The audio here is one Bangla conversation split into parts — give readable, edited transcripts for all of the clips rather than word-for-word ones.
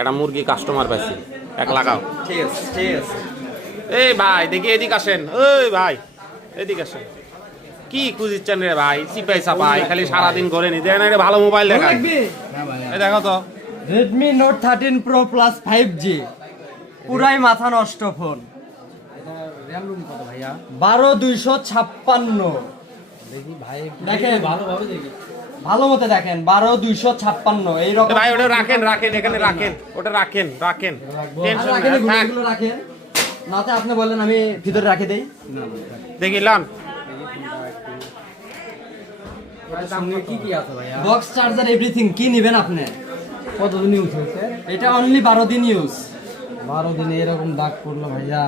একটা মুরগি কাস্টমার পাইছি, এক লাগাও। ঠিক আছে ঠিক আছে। এই ভাই দেখি এদিকে আসেন, ওই ভাই এদিকে আসেন। কি খুঁজিচ্ছেন রে ভাই? চিপাই চাপাই খালি সারাদিন করে নি দেন। ভালো মোবাইল দেখায়, এই দেখো তো। Redmi Note 13 Pro Plus 5G পুরাই মাথা নষ্ট ফোন। র্যাম রুম কত ভাইয়া? 12256। দেখি ভাই দেখেন ভালোভাবে দেখি। ভালো মতো দেখেন 12256 এইরকম। ভাই ওটা রাখেন রাখেন, এখানে রাখেন, ওটা রাখেন রাখেন, টেনশন রাখেন, নাই, থাক। এগুলো রাখেন। নাতে আপনি বললেন আমি ভিতরে রাখে দেই। দেখি লন। এটার সঙ্গে কি কি আছে ভাইয়া? বক্স চার্জার এভরিথিং কি নেবেন আপনি? কতদিন ইউজ হয়েছে? এটা অনলি 12 দিন ইউজ। 12 দিনে এরকম দাগ পড়লো ভাইয়া?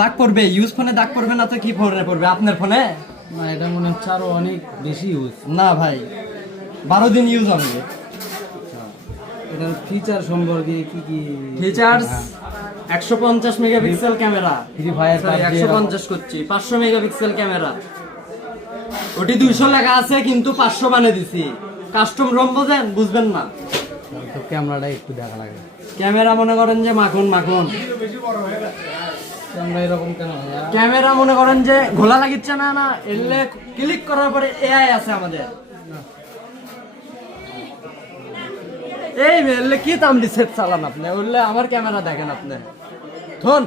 দাগ পড়বে, ইউজ ফোনে দাগ পড়বে না তো কি ফোনে পড়বে? আপনার ফোনে না, এটা মনে হচ্ছে আরো অনেক বেশি ইউজ। না ভাই, 12 দিন ইউজ হবে। এটার ফিচার সম্পর্কে কি কি? Features 150 megapixel camera, free fire 150 করছি, 500 মেগাপিক্সেল ক্যামেরা। ওটি 200 লেখা আছে কিন্তু 500 বানিয়ে দিছি। কাস্টম রম বোঝেন, বুঝবেন না। তো ক্যামেরাটা একটু দেখা লাগে। ক্যামেরা মনে করেন যে মাখন মাখন। ক্যামেরা এরকম কেন ভাইয়া? ক্যামেরা মনে করেন যে ঘোলা লাগিচ্ছে না, না এলে ক্লিক করার পরে এআই আছে আমাদের। এই এলে কি দাম দিচ্ছে চালান আপনি? বললে আমার ক্যামেরা দেখেন আপনি ধন।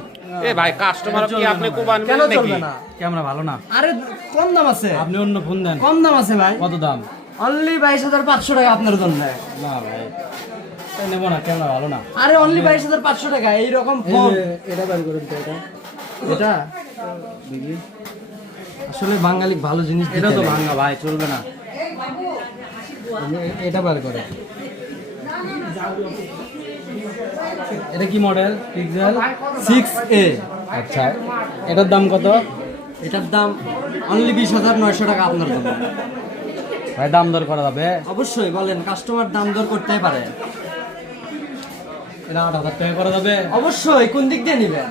এ ভাই কাস্টমার কি আপনি কোবান কেন নাকি? চলবে না? ক্যামেরা ভালো না? আরে কম দাম আছে, আপনি অন্য ফোন দেন। কম দাম আছে ভাই। কত দাম? অনলি 22,500 টাকা আপনার জন্য। না ভাই, তাই নেবো না, ক্যামেরা ভালো না। আরে অনলি 22,500 টাকা এইরকম এই ফোন। যে এটা বের করুন তো, এটা এটা দেখি। আসলে বাঙালি ভালো জিনিস এটা দিতে তো নেই। ভাঙা ভাই, চলবে না। এটা বার করে। এটা কি মডেল? Pixel 6A। আচ্ছা, এটার দাম কত? এটার দাম অনলি 20,900 টাকা আপনার জন্য। ভাই দাম দর করা যাবে? অবশ্যই বলেন, কাস্টমার দাম দর করতেই পারে। এটা 8,000 টাকা করা যাবে? অবশ্যই, কোন দিক দিয়ে নিবেন?